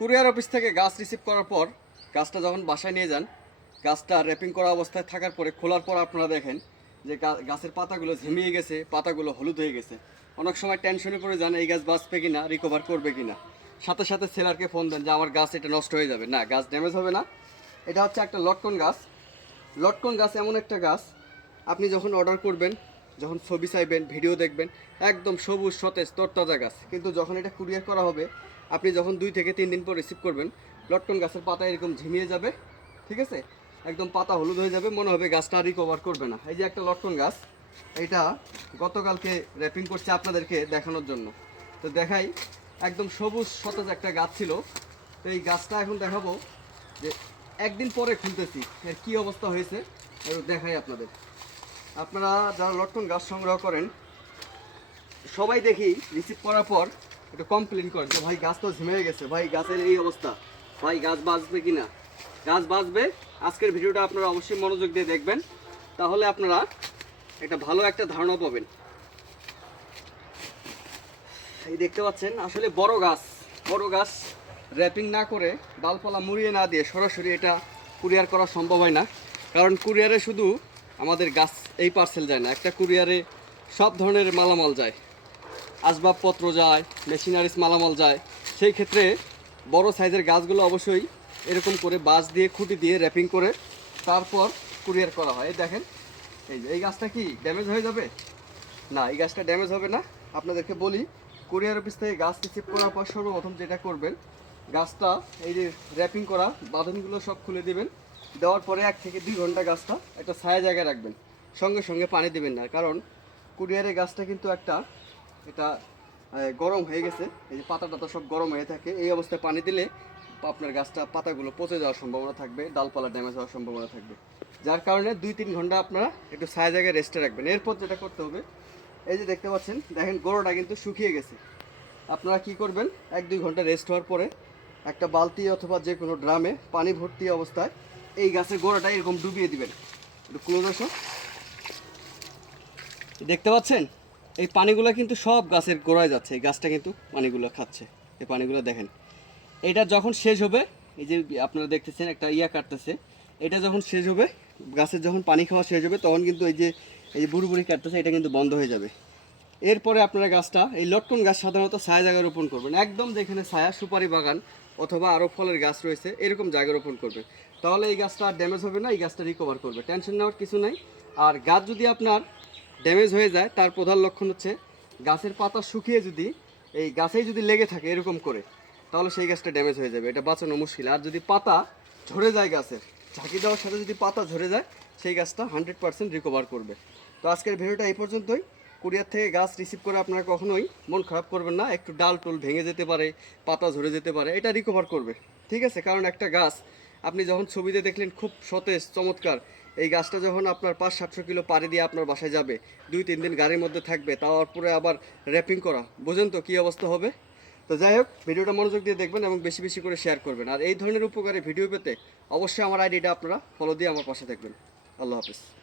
Courier office থেকে গাছ receive করার পর গাছটা যখন বাসায় নিয়ে যান, গাছটা র্যাপিং করা অবস্থায় থাকার পরে খোলার পর আপনারা দেখেন যে গাছের পাতাগুলো ঝিমিয়ে গেছে, পাতাগুলো হলুদ হয়ে গেছে। অনেক সময় টেনশনে পড়ে যান, এই গাছ বাঁচবে কি না রিকভার করবে কি না সাথে সাথে সেলারকে ফোন দেন যে, আমার গাছ এটা নষ্ট হয়ে যাবে। না, গাছ ড্যামেজ হবে না। এটা হচ্ছে একটা লটকন গাছ। লটকন গাছ এমন একটা গাছ, আপনি যখন অর্ডার করবেন যখন ছবি চাইবেন, ভিডিও দেখবেন, একদম সবুজ, সতেজ, তরতাজা গাছ। কিন্তু যখন এটা কুরিয়ার করা হবে, আপনি যখন দুই থেকে তিন দিন পর রিসিভ করবেন, লটকন গাছের পাতা এরকম ঝিমিয়ে যাবে, ঠিক আছে? একদম পাতা হলুদ হয়ে যাবে, মনে হবে গাছটা রিকভার করবে না। এই যে একটা লটকন গাছ, এটা গতকালকে র্যাপিং করছে আপনাদেরকে দেখানোর জন্য। তো দেখাই, একদম সবুজ, সতেজ একটা গাছ ছিল। তো এই গাছটা এখন দেখাবো যে একদিন পরে খুলতেছি, এর কি অবস্থা হয়েছে দেখাই আপনাদের। আপনারা যারা লটকন গাছ সংগ্রহ করেন, সবাই দেখি রিসিভ করার পর একটু কমপ্লেন করেন যে, ভাই, গাছ তো ঝিমে গেছে, ভাই, গাছের এই অবস্থা, ভাই, গাছ বাঁচবে কি না গাছ বাঁচবে, আজকের ভিডিওটা আপনারা অবশ্যই মনোযোগ দিয়ে দেখবেন, তাহলে আপনারা একটা ভালো একটা ধারণা পাবেন। এই দেখতে পাচ্ছেন, আসলে বড় গাছ বড় গাছ র্যাপিং না করে ডালপালা মুড়িয়ে না দিয়ে সরাসরি এটা কুরিয়ার করা সম্ভব হয় না। কারণ কুরিয়ারে শুধু আমাদের গাছ এই পার্সেল যায় না। একটা কুরিয়ারে সব ধরনের মালামাল যায়। আসবাবপত্র যায় মেশিনারিস মালামাল যায়। সেই ক্ষেত্রে বড় সাইজের গাছগুলো অবশ্যই এরকম করে বাঁশ দিয়ে, খুঁটি দিয়ে র্যাপিং করে তারপর কুরিয়ার করা হয়। এই দেখেন, এই যে, এই গাছটা কি ড্যামেজ হয়ে যাবে? না, এই গাছটা ড্যামেজ হবে না। আপনাদেরকে বলি কুরিয়ার অফিস থেকে গাছ রিসিভ করার পর সর্বপ্রথম যেটা করবেন, গাছটা এই যে র্যাপিং করা বাঁধনগুলো সব খুলে দিবেন। দেওয়ার পরে এক থেকে দুই ঘণ্টা গাছটা একটা ছায়া জায়গায় রাখবেন। সঙ্গে সঙ্গে পানি দেবেন না, কারণ কুরিয়ারের গাছটা কিন্তু একটা এটা গরম হয়ে গেছে, এই যে পাতা টাতা সব গরম হয়ে থাকে, এই অবস্থায় পানি দিলে আপনার গাছটা পাতাগুলো পচে যাওয়ার সম্ভাবনা থাকবে, ডালপালা ড্যামেজ হওয়ার সম্ভাবনা থাকবে। যার কারণে দুই তিন ঘণ্টা আপনারা একটু ছায়া জায়গায় রেস্টে রাখবেন। এরপর যেটা করতে হবে, এই যে দেখতে পাচ্ছেন, দেখেন গোড়াটা কিন্তু শুকিয়ে গেছে। আপনারা কি করবেন, এক দুই ঘণ্টা রেস্ট হওয়ার পরে একটা বালতি অথবা যে কোনো ড্রামে পানি ভর্তি অবস্থায় এই গাছের গোড়াটা এরকম ডুবিয়ে দিবেন। একটু ক্লোজ আসো। দেখতে পাচ্ছেন? এই পানিগুলো কিন্তু সব গাছের গোড়ায় যাচ্ছে। এই গাছটা কিন্তু পানিগুলো খাচ্ছে। এই পানিগুলো দেখেন। এটা যখন শেষ হবে, এই যে আপনারা দেখতেছেন, একটা ইয়া কাটতেছে। এটা যখন শেষ হবে গাছের যখন পানি খাওয়া শেষ হবে, তখন কিন্তু এই যে, এই বুড়ি কাটতেছে, এটা কিন্তু বন্ধ হয়ে যাবে। এরপরে আপনারা গাছটা, এই লটকন গাছ সাধারণত ছায়া জায়গায় রোপণ করবেন। একদম যেখানে ছায়া সুপারি বাগান অথবা আরও ফলের গাছ রয়েছে, এরকম জায়গায় রোপণ করবে তাহলে এই গাছটা ড্যামেজ হবে না, এই গাছটা রিকভার করবে। টেনশন নেওয়ার কিছু নাই। আর গাছ যদি আপনার ড্যামেজ হয়ে যায়, তার প্রধান লক্ষণ হচ্ছে গাছের পাতা শুকিয়ে যদি, এই গাছেই যদি লেগে থাকে এরকম করে, তাহলে সেই গাছটা ড্যামেজ হয়ে যাবে। এটা বাঁচানো মুশকিল। আর যদি পাতা ঝরে যায় গাছের, ঝাঁকি দেওয়ার সাথে যদি পাতা ঝরে যায়, সেই গাছটা হান্ড্রেড পার্সেন্ট রিকভার করবে। তো আজকের ভিডিওটা এই পর্যন্তই। কুরিয়ার থেকে গাছ রিসিভ করে আপনারা কখনোই মন খারাপ করবেন না। একটু ডাল টুল ভেঙে যেতে পারে, পাতা ঝরে যেতে পারে, এটা রিকভার করবে। ঠিক আছে? কারণ একটা গাছ আপনি যখন ছবিতে দেখলেন খুব সতেজ, চমৎকার, এই গাছটা যখন আপনার পাঁচ, সাতশো কিলো পাড়ি দিয়ে আপনার বাসায় যাবে, দুই, তিন দিন গাড়ির মধ্যে থাকবে তারপরে আবার র্যাপিং করা, বুঝেন তো কী অবস্থা হবে? তো যাই হোক, ভিডিওটা মনোযোগ দিয়ে দেখবেন এবং বেশি বেশি করে শেয়ার করবেন। আর এই ধরনের উপকারে ভিডিও পেতে অবশ্যই আমার আইডিটা আপনারা ফলো দিয়ে আমার পাশে থাকবেন। আল্লাহ হাফিজ।